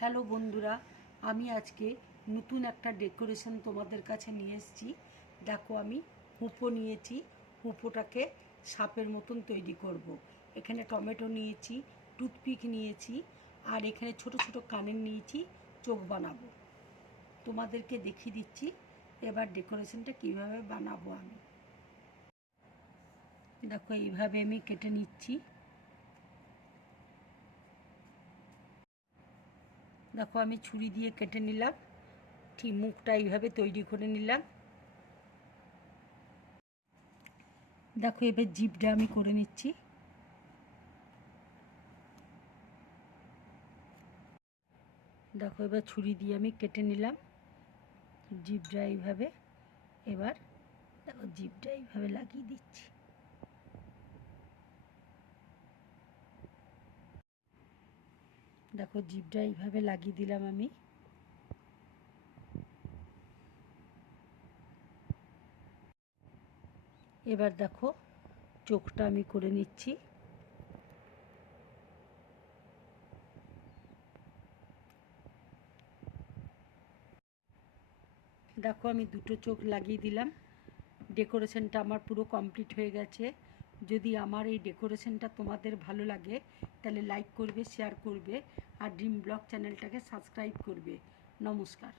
Hello বন্ধুরা, আমি আজকে নতুন একটা ডেকোরেশন তোমাদের কাছে নিয়ে এসেছি। দেখো, আমি হুঁপো নিয়েছি। হুঁপোটাকে সাপের মতন তৈরি করব। এখানে টমেটো নিয়েছি, টুথপিক নিয়েছি, আর এখানে ছোট ছোট কানের নিয়েছি, চোখ বানাবো। তোমাদেরকে দেখিয়ে দিচ্ছি এবার ডেকোরেশনটা কীভাবে বানাবো আমি। দেখো, এইভাবে আমি কেটে নিচ্ছি। দেখো, আমি ছুরি দিয়ে কেটে নিলাম, ঠিক মুখটা এইভাবে তৈরি করে নিলাম। দেখো, এবার জিভটা আমি করে নিচ্ছি। দেখো, এবার ছুরি দিয়ে আমি কেটে নিলাম জিভটা এইভাবে। এবার দেখো, জিভটা এইভাবে লাগিয়ে দিচ্ছি। দেখো, জিভটা এইভাবে লাগিয়ে দিলাম আমি। এবার দেখো, চোখটা আমি করে নিচ্ছি। দেখো, আমি দুটো চোখ লাগিয়ে দিলাম। ডেকোরেশনটা আমার পুরো কমপ্লিট হয়ে গেছে। যদি আমার এই ডেকোরেশনটা তোমাদের ভালো লাগে তাহলে লাইক করবে, শেয়ার করবে, আর ড্রিম ব্লগ চ্যানেলটাকে সাবস্ক্রাইব করবে। নমস্কার।